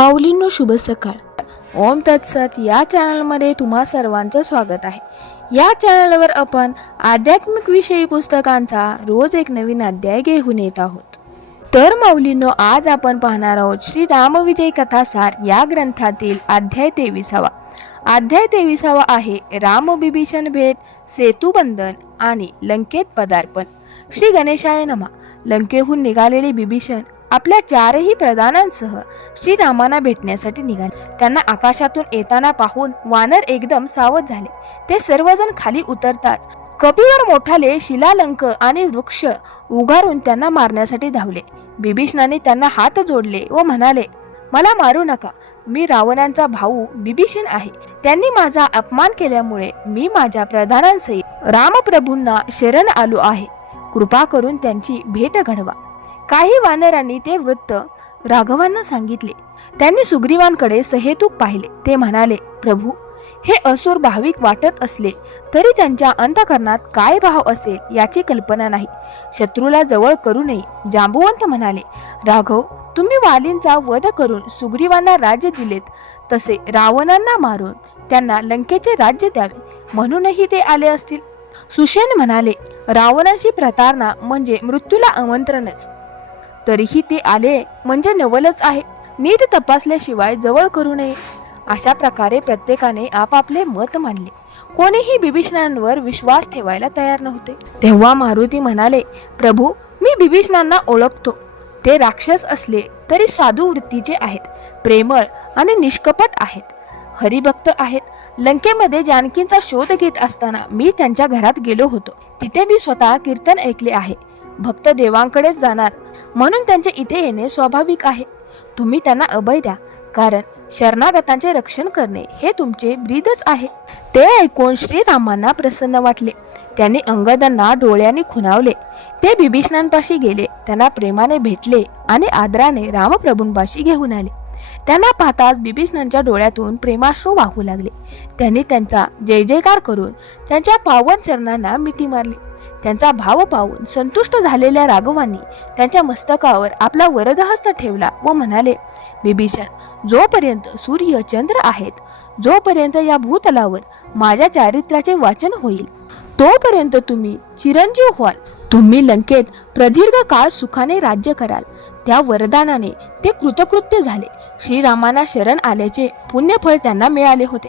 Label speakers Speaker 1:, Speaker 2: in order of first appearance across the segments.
Speaker 1: माऊलींनो शुभ सकाळ. ओम तत्सत या चॅनलमध्ये तुम्हा सर्वांचं स्वागत आहे. या चॅनलवर आपण आध्यात्मिक विषयी पुस्तकांचा रोज एक नवीन अध्याय घेऊन येत आहोत. तर माऊलींनो आज आपण पाहणार आहोत श्री रामविजय कथासार या ग्रंथातील अध्याय तेविसावा. अध्याय तेविसावा आहे रामबिभीषण भेट सेतुबंधन आणि लंकेत पदार्पण. श्री गणेशाय नमा. लंकेहून निघालेले बिभीषण आपल्या चारही प्रधानांसह श्रीरामांना भेटण्यासाठी निघाले. त्यांना आकाशातून येताना पाहून वानर एकदम सावध झाले. ते सर्वजण खाली उतरताच कपिवर मोठाले शिलालंक आणि वृक्ष उगारून त्यांना मारण्यासाठी धावले. बिभीषणाने त्यांना हात जोडले व म्हणाले मला मारू नका. मी रावणांचा भाऊ बिभीषण आहे. त्यांनी माझा अपमान केल्यामुळे मी माझ्या प्रधानांसहित रामप्रभूंना शरण आलो आहे. कृपा करून त्यांची भेट घडवा. काही वानरांनी ते वृत्त राघवांना सांगितले. त्यांनी सुग्रीवांकडे सहेतूक पाहिले. ते म्हणाले प्रभू हे असुर भाविक वाटत असले तरी त्यांच्या अंतकरणात काय भाव असेल याची कल्पना नाही. शत्रूला जवळ करू नये. जांबुवंत म्हणाले राघव तुम्ही वालींचा वध करून सुग्रीवांना राज्य दिलेत. तसे रावणांना मारून त्यांना लंकेचे राज्य द्यावे. म्हणूनही ते आले असतील. सुशेन म्हणाले रावणाशी प्रतारणा म्हणजे मृत्यूला आमंत्रणच. तरीही ते आले म्हणजे नवलच आहे. नीट तपासल्याशिवाय जवळ करू नये. अशा प्रकारे प्रत्येकाने आपापले मत मांडले. कोणीही बिभीषणांवर विश्वास ठेवायला तयार नव्हते. तेव्हा मारुती म्हणाले प्रभू मी बिभीषणांना ओळखतो. ते राक्षस असले तरी साधू वृत्तीचे आहेत. प्रेमळ आणि निष्कपट आहेत. हरिभक्त आहेत. लंकेमध्ये जानकींचा शोध घेत असताना मी त्यांच्या घरात गेलो होतो. तिथे मी स्वतः कीर्तन ऐकले आहे. भक्त देवांकडेच जाणार. म्हणून त्यांचे इथे येणे स्वाभाविक आहे. तुम्ही त्यांना अभय द्या. कारण शरणागतांचे रक्षण करणे हे तुमचे ब्रीदच आहे. ते ऐकून श्रीरामांना प्रसन्न वाटले. त्यांनी अंगदांना डोळ्यांनी खुणावले. ते बिभीषणांपाशी गेले. त्यांना प्रेमाने भेटले आणि आदराने रामप्रभूंपाशी घेऊन आले. त्यांना पाहताच बिभीषणांच्या डोळ्यातून प्रेमाश्रू वाहू लागले. त्यांनी त्यांचा जय जयकार करून त्यांच्या पावन चरणांना मिठी मारली. त्यांचा भाव पाहून संतुष्ट झालेल्या राघवांनी त्यांच्या मस्तकावर आपला वरदहस्त ठेवला व म्हणाले बिभीषण जोपर्यंत सूर्य चंद्र आहेत जोपर्यंत या भूतलावर माझ्या चारित्र्याचे वाचन होईल तोपर्यंत तुम्ही चिरंजीव व्हाल. तुम्ही लंकेत प्रदीर्घ काळ सुखाने राज्य कराल. त्या वरदानाने ते कृतकृत्य झाले. श्रीरामांना शरण आल्याचे पुण्यफळ त्यांना मिळाले होते.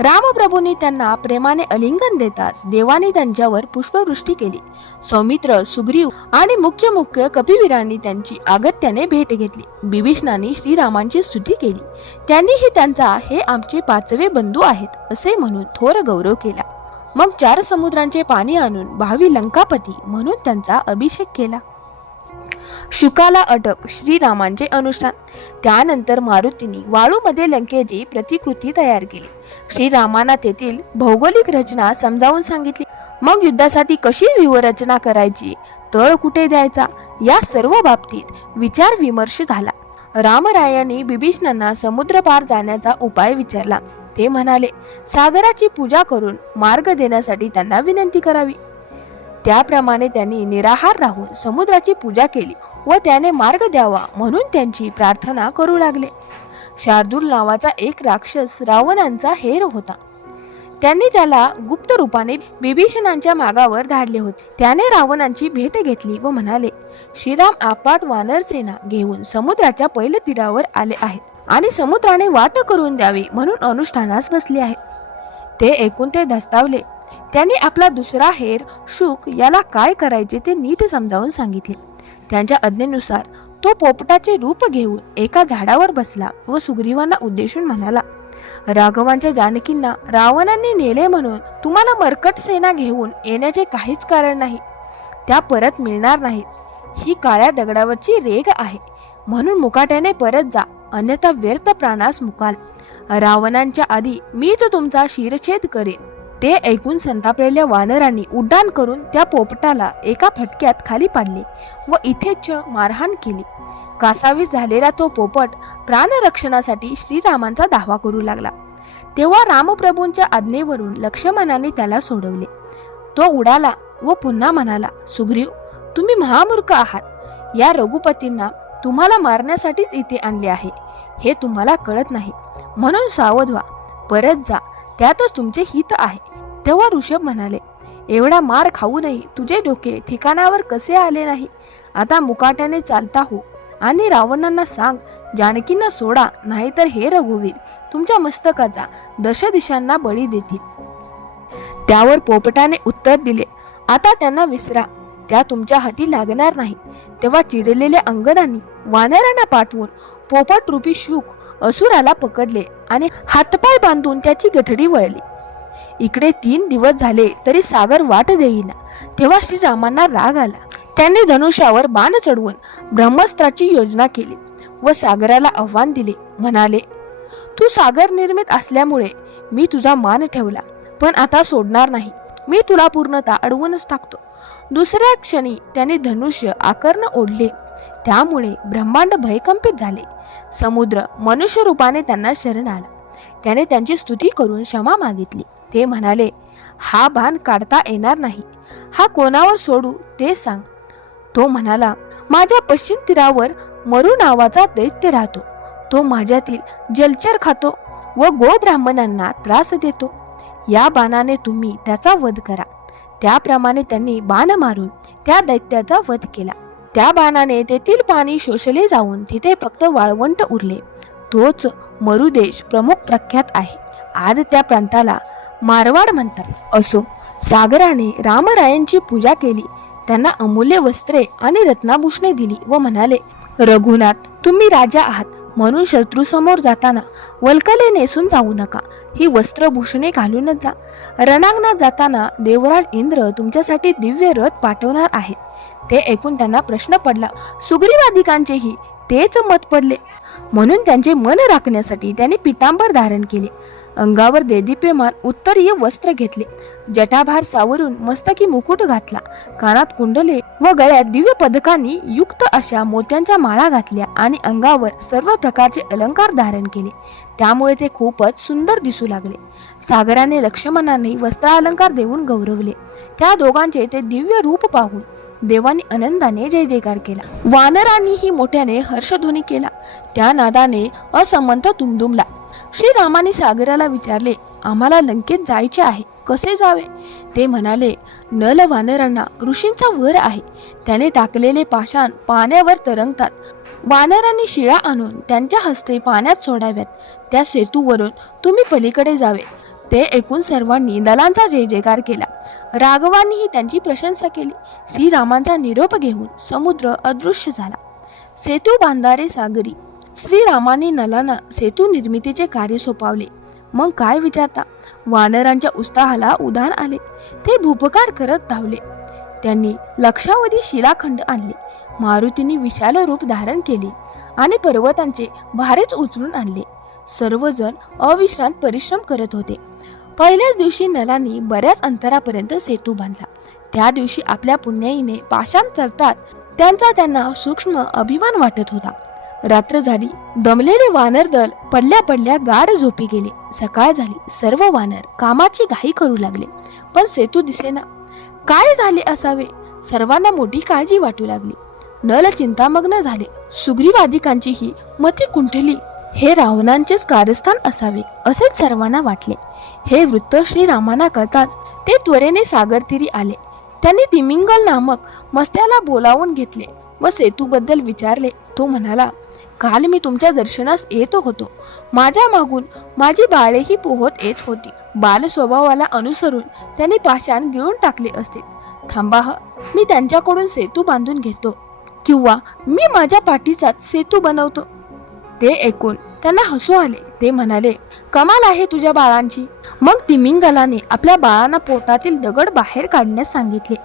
Speaker 1: रामप्रभूंनी त्यांना प्रेमाने अलिंगन देताच देवाने त्यांच्यावर पुष्पवृष्टी केली. सौमित्र सुग्रीव आणि मुख्य मुख्य कपिवीरांनी त्यांची अगत्याने भेट घेतली. बिभीषणाने श्रीरामांची स्तुती केली. त्यांनीही त्यांचा हे आमचे पाचवे बंधू आहेत असे म्हणून थोर गौरव केला. मग चार समुद्रांचे पाणी आणून भावी लंकापती म्हणून त्यांचा अभिषेक केला. शुकाला अटक श्रीरामांचे अनुष्ठान. त्यानंतर मारुतींनी वाळूमध्ये लंकेची प्रतिकृती तयार केली. श्रीरामांना तेथील भौगोलिक रचना समजावून सांगितली. मग युद्धासाठी कशी व्यूहरचना करायची? तळ कुठे द्यायचा? या सर्व बाबतीत विचार विमर्श झाला. रामरायांनी बिभीषणांना समुद्र पार जाण्याचा उपाय विचारला. ते म्हणाले सागराची पूजा करून मार्ग देण्यासाठी त्यांना विनंती करावी. त्याप्रमाणे त्यांनी निराहार राहून समुद्राची पूजा केली व त्याने मार्ग द्यावा म्हणून त्यांची प्रार्थना करू लागले. शार्दूल नावाचा एक राक्षस रावणांचा हेर होता. त्यांनी त्याला गुप्त रूपाने बिभीषणांच्या मागावर धाडले होते. त्याने रावणांची भेट घेतली व म्हणाले श्रीराम आपाट वानर सेना घेऊन समुद्राच्या पहिल्या तीरावर आले आहेत आणि समुद्राने वाट करून द्यावी म्हणून अनुष्ठानास बसले आहे. ते ऐकून ते धस्तावले त्यांनी आपला दुसरा हेर शुक याला काय करायचे ते नीट समजावून सांगितले. त्यांच्या आज्ञेनुसार तो पोपटाचे रूप घेऊन एका झाडावर बसला व सुग्रीवांना उद्देशून म्हणाला राघवांच्या जानकींना रावणांनी नेले म्हणून तुम्हाला मरकट सेना घेऊन येण्याचे काहीच कारण नाही. त्या परत मिळणार नाहीत. ही काळ्या दगडावरची रेग आहे. म्हणून मुकाट्याने परत जा अन्यथा व्यर्थ प्राणास मुकाल. रावणांच्या आधी मीच तुमचा शिरछेद करेन. ते ऐकून संतापलेल्या वानरांनी उड्डाण करून त्या पोपटाला एका फटक्यात खाली पाडले व इथेच मारहाण केली. कासावीस झालेला तो पोपट प्राणरक्षणासाठी श्रीरामांचा दावा करू लागला. तेव्हा रामप्रभूंच्या आज्ञेवरून लक्ष्मणाने त्याला सोडवले. तो उडाला व पुन्हा म्हणाला सुग्रीव तुम्ही महामूर्ख आहात. या रघुपतींना तुम्हाला मारण्यासाठीच इथे आणले आहे. हे तुम्हाला कळत नाही. म्हणून सावध व्हा. परत जा. त्यातच तुमचे हित आहे. तेव्हा ऋषभ म्हणाले एवढा मार खाऊनही तुझे डोके ठिकाणावर कसे आले नाही? आता मुकाट्याने चालता हो. आणि रावणांना सांग जानकींना सोडा नाहीतर हे रघुवीर तुमच्या मस्तकाचा दश दिशांना बळी देतील. त्यावर पोपटाने उत्तर दिले आता त्यांना विसरा. त्या तुमच्या हाती लागणार नाही. तेव्हा चिडलेल्या अंगदांनी वानरांना पाठवून पोपट रूपी शुक असुराला पकडले आणि हातपाय बांधून त्याची गठडी वळली. इकडे तीन दिवस झाले तरी सागर वाट देईना. तेव्हा श्रीरामांना राग आला. त्यांनी धनुष्यावर बाण चढवून ब्रह्मस्त्राची योजना केली व सागराला आव्हान दिले. म्हणाले तू सागर निर्मित असल्यामुळे मी तुझा मान ठेवला पण आता सोडणार नाही. मी तुला पूर्णतः अडवूनच टाकतो. दुसऱ्या क्षणी त्याने धनुष्य आकर्ण ओढले. त्यामुळे ब्रह्मांड भयकंपित झाले. समुद्र मनुष्य रूपाने त्यांना शरण आला. त्याने त्यांची स्तुती करून क्षमा मागितली. ते म्हणाले हा बाण काढता येणार नाही. हा कोणावर सोडू ते सांग. तो म्हणाला माझ्या पश्चिम तीरावर मरू नावाचा दैत्य राहतो. तो माझ्यातील जलचर खातो व गो ब्राह्मणांना त्रास देतो. या बाणाने तुम्ही त्याचा वध करा. त्याप्रमाणे त्यांनी बाण मारून त्या दैत्याचा वध केला. त्या बाणाने तेथील पाणी शोषले जाऊन तिथे फक्त वाळवंट उरले. तोच मरुदेश प्रमुख प्रख्यात आहे. आज त्या प्रांताला मारवाड म्हणतात. असो सागराने रामरायांची पूजा केली. त्यांना अमूल्य वस्त्रे आणि रत्नाभूषणे दिली व म्हणाले रघुनाथ तुम्ही राजा आहात. म्हणून शत्रू समोर जाताना वल्कले नेसून जाऊ नका. ही वस्त्रभूषणे घालूनच जा. रणांगणात जाताना देवराज इंद्र तुमच्यासाठी दिव्य रथ पाठवणार आहेत. ते ऐकून त्यांना प्रश्न पडला. सुग्रीवादिकांचेही तेच मत पडले. म्हणून त्यांचे मन राखण्यासाठी त्यांनी पितांबर धारण केले. अंगावर देदीप्यमान उत्तरीय वस्त्र घेतले. जटाभार सावरून मस्तकी मुकुट घातला. कानात कुंडले व गळ्यात दिव्य पदकांनी युक्त अशा मोत्यांच्या माळा घातल्या आणि अंगावर सर्व प्रकारचे अलंकार धारण केले. त्यामुळे ते खूपच सुंदर दिसू लागले. सागराने लक्ष्मणाने वस्त्रालंकार देऊन गौरवले. त्या दोघांचे ते दिव्य रूप पाहून देवाने आनंदाने जय जयकार केला. वानरांनीही मोठ्याने हर्षध्वनी केला. त्या नादाने असमंत तुमदुमला श्रीरामाने सागराला विचारले आम्हाला लंकेत जायचे आहे. कसे जावे? ते म्हणाले नल वानरांना ऋषींचा वर आहे. त्याने टाकलेले पाषाण पाण्यावर तरंगतात. वानरांनी शिळा आणून त्यांच्या हस्ते पाण्यात सोडाव्यात. त्या सेतूवरून तुम्ही पलीकडे जावे. ते ऐकून सर्वांनी दलांचा जय जयकार केला. राघवांनीही त्यांची प्रशंसा केली. श्रीरामांचा निरोप घेऊन समुद्र अदृश्य झाला. सेतू बांधारे सागरी. श्रीरामाने नलांना सेतू निर्मितीचे कार्य सोपावले. मग काय विचारता? वानरांच्या उत्साहाला उधाण आले. ते भूपकार करत धावले. त्यांनी लक्षावधी शिलाखंड आणले. मारुतीने विशाल रूप धारण केले आणि पर्वतांचे भारेच उचलून आणले. सर्वजण अविश्रांत परिश्रम करत होते. पहिल्याच दिवशी नलांनी बऱ्याच अंतरापर्यंत सेतू बांधला. त्या दिवशी आपल्या पुण्याईने पाषाण तरतात त्यांचा त्यांना सूक्ष्म अभिमान वाटत होता. रात्र झाली दमलेले वानर दल पडल्या पडल्या गाढ झोपी गेले. सकाळ झाली सर्व वानर कामाची घाई करू लागले. पण सेतू दिसेना. काय झाले असावे? सर्वांना मोठी काळजी वाटू लागली. नल चिंतामग्न झाले. सुग्रीवादिकांचीही मती कुंठली. हे रावणांचेच कारस्थान असावे असेच सर्वांना वाटले. हे वृत्त श्रीरामांना कळताच ते त्वरेने सागरतीरी आले. त्यांनी तिमिंगल नामक मस्त्याला बोलावून घेतले व सेतूबद्दल विचारले. तो म्हणाला काल मी तुमच्या दर्शनास येत होतो. माझ्या मागून माझी बाळेही पोहत येत होती. बाल स्वभावाला अनुसरून त्यांनी पाषाण गिळून टाकले असते. थांबा मी त्यांच्याकडून सेतू बांधून घेतो. किंवा मी माझ्या पाठीचाच सेतू बनवतो. ते ऐकून त्यांना हसू आले. ते म्हणाले कमाल आहे तुझ्या बाळांची. मग तिमिंगलाने आपल्या बाळांना पोटातील दगड बाहेर काढण्यास सांगितले.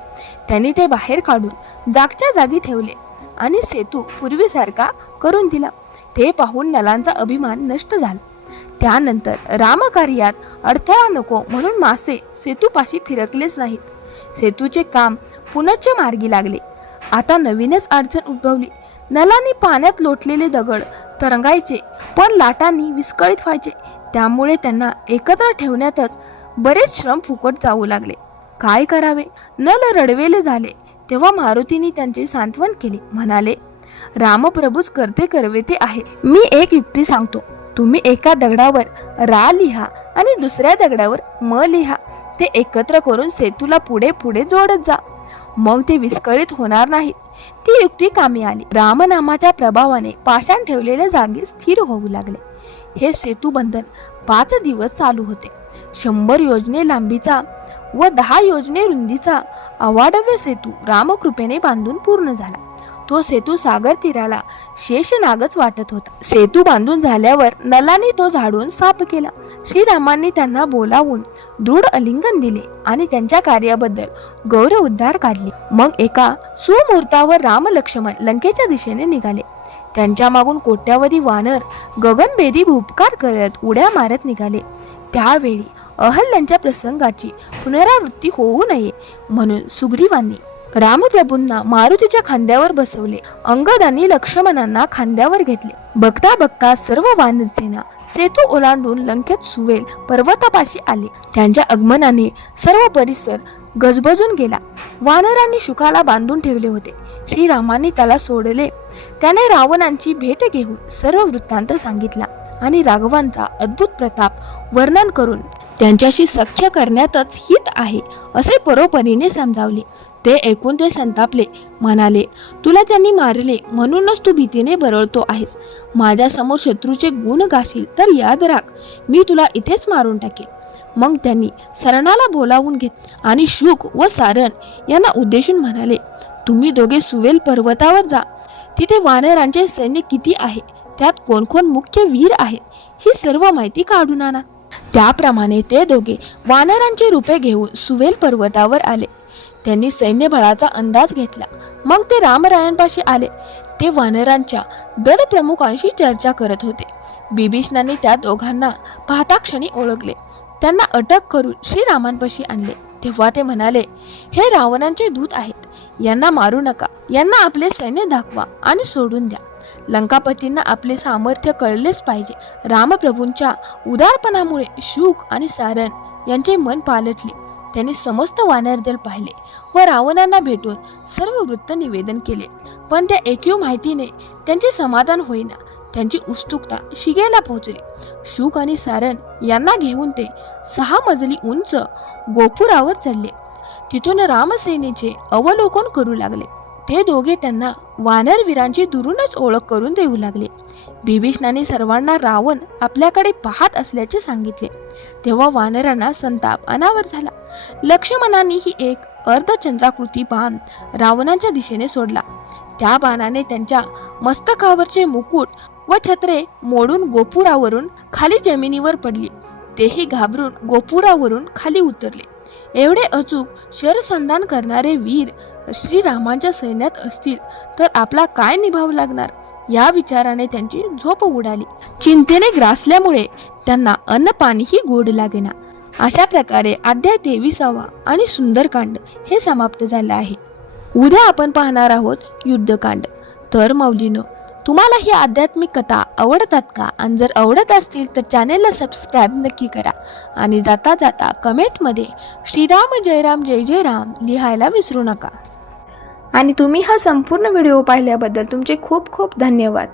Speaker 1: त्यांनी ते बाहेर काढून जागच्या जागी ठेवले आणि सेतू पूर्वीसारखा करून दिला. ते पाहून नलांचा अभिमान नष्ट झाला. त्यानंतर रामकार्यात अडथळा नको म्हणून मासे सेतूपाशी फिरकलेच नाहीत. सेतूचे काम पुनच्च मार्गी लागले. आता नवीनच अडचण उद्भवली. नलांनी पाण्यात लोटलेले दगड तरंगायचे पण लाटांनी विस्कळीत व्हायचे. त्यामुळे त्यांना एकत्र ठेवण्यातच बरेच श्रम फुकट जाऊ लागले. काय करावे? नल रडवेले झाले. तेव्हा मारुतीने त्यांचे सांत्वन केले. म्हणाले रामप्रभूच करते करवे ते आहे. मी एक युक्ती सांगतो. तुम्ही एका दगडावर रा लिहा आणि दुसऱ्या दगडावर म लिहा. ते एकत्र करून सेतूला पुढे पुढे जोडत जा. मग ते विस्कळीत होणार नाही. ती युक्ती कामी आली. रामनामाच्या प्रभावाने पाषाण ठेवलेल्या जागी स्थिर होऊ लागले. हे सेतुबंधन पाच दिवस चालू होते. शंभर योजने लांबीचा व दहा योजने रुंदीचा अवाढव्य सेतू रामकृपेने बांधून पूर्ण झाला. तो सेतू सागर तीराला शेषनागच वाटत होता. सेतू बांधून झाल्यावर नलाने तो झाडून साफ केला. श्रीरामांनी त्यांना बोलावून दृढ अलिंगन दिले आणि त्यांच्या कार्याबद्दल गौरव उद्धार काढले. मग एका सुमुहूर्तावर राम लक्ष्मण लंकेच्या दिशेने निघाले. त्यांच्या मागून कोट्यावधी वानर गगनभेदी भूपकार करत उड्या मारत निघाले. त्यावेळी अहल्यांच्या प्रसंगाची पुनरावृत्ती होऊ नये म्हणून सुग्रीवांनी रामप्रभूंना मारुतीच्या खांद्यावर बसवले. अंगदांनी लक्ष्मणांना खांद्यावर घेतले. बघता बघता सर्व वानरसेना सेतू ओलांडून लंकेत सुवेल पर्वतापाशी आले. त्यांच्या आगमनाने सर्व परिसर गजबजून गेला. वानरांनी शुकाला बांधून ठेवले होते. श्रीरामांनी त्याला सोडले. त्याने रावणांची भेट घेऊन सर्व वृत्तांत सांगितला आणि राघवांचा अद्भुत प्रताप वर्णन करून त्यांच्याशी सख्य करण्यातच हित आहे असे परोपरीने समजावले. ते ऐकून ते संतापले. म्हणाले तुला त्यांनी मारले म्हणूनच तू भीतीने बरळतो आहेस. माझ्यासमोर शत्रूचे गुण गाशील तर याद राख. मी तुला इथेच मारून टाकेल मग त्यांनी सरणाला बोलावून घेत आणि शुक व सारण यांना उद्देशून म्हणाले तुम्ही दोघे सुवेल पर्वतावर जा. तिथे वानरांचे सैन्य किती आहे? त्यात कोण कोण मुख्य वीर आहेत? ही सर्व माहिती काढून आणा. त्याप्रमाणे ते दोघे वानरांची रूपे घेऊन सुवेल पर्वतावर आले. त्यांनी सैन्यबळाचा अंदाज घेतला. मग ते रामरायांपाशी आले. ते वानरांच्या दल प्रमुखांशी चर्चा करत होते. बिभीषणाने त्या दोघांना पाहता क्षणी ओळखले. त्यांना अटक करून श्रीरामांपाशी आणले. तेव्हा ते म्हणाले हे रावणांचे दूत आहेत. यांना मारू नका. यांना आपले सैन्य दाखवा आणि सोडून द्या. लंकापतींना आपले सामर्थ्य कळलेच पाहिजे. रामप्रभूंच्या उदारपणामुळे शुक आणि सारण यांचे मन पालटले. त्यांनी समस्त वानरदल पाहिले व रावणांना भेटून सर्व वृत्त निवेदन केले. पण त्या एकीव माहितीने त्यांचे समाधान होईना त्यांची उत्सुकता शिगेला पोहोचली. शुक आणि सारण यांना घेऊन ते सहा मजली उंच गोपुरावर चढले. तिथून रामसेनेचे अवलोकन करू लागले. ते दोघे त्यांना वानरवीरांची दुरूनच ओळख करून देऊ लागले. बिभीषणाने सर्वांना रावण आपल्याकडे पाहत असल्याचे सांगितले. तेव्हा वानरांना संताप अनावर झाला. लक्ष्मणांनी ही एक अर्धचंद्राकृती बाण रावणाच्या दिशेने सोडला. त्या बाणाने त्यांच्या मस्तकावरचे मुकुट व छत्रे मोडून गोपुरावरून खाली जमिनीवर पडली. तेही घाबरून गोपुरावरून खाली उतरले. एवढे अचूक शरसंधान करणारे वीर श्रीरामांच्या सैन्यात असतील तर आपला काय निभाव लागणार? या विचाराने त्यांची झोप उडाली. चिंतेने ग्रासल्यामुळे त्यांना अन्न पाणीही गोड लागेना. अशा प्रकारे अध्याय तेविसावा आणि सुंदरकांड हे समाप्त झाले आहे. उद्या आपण पाहणार आहोत युद्धकांड. तर मौलीनो तुम्हाला ही आध्यात्मिक कथा आवडतात का? आणि जर आवडत असतील तर चॅनेलला सबस्क्राईब नक्की करा. आणि जाता जाता कमेंटमध्ये श्रीराम जयराम जय जय राम लिहायला विसरू नका. आणि तुम्ही हा संपूर्ण व्हिडिओ पाहिल्याबद्दल तुमचे खूप खूप धन्यवाद.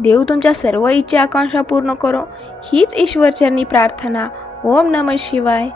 Speaker 1: देव तुमच्या सर्व इच्छा आकांक्षा पूर्ण करो. हीच ईश्वरचरणी प्रार्थना. ओम नम शिवाय.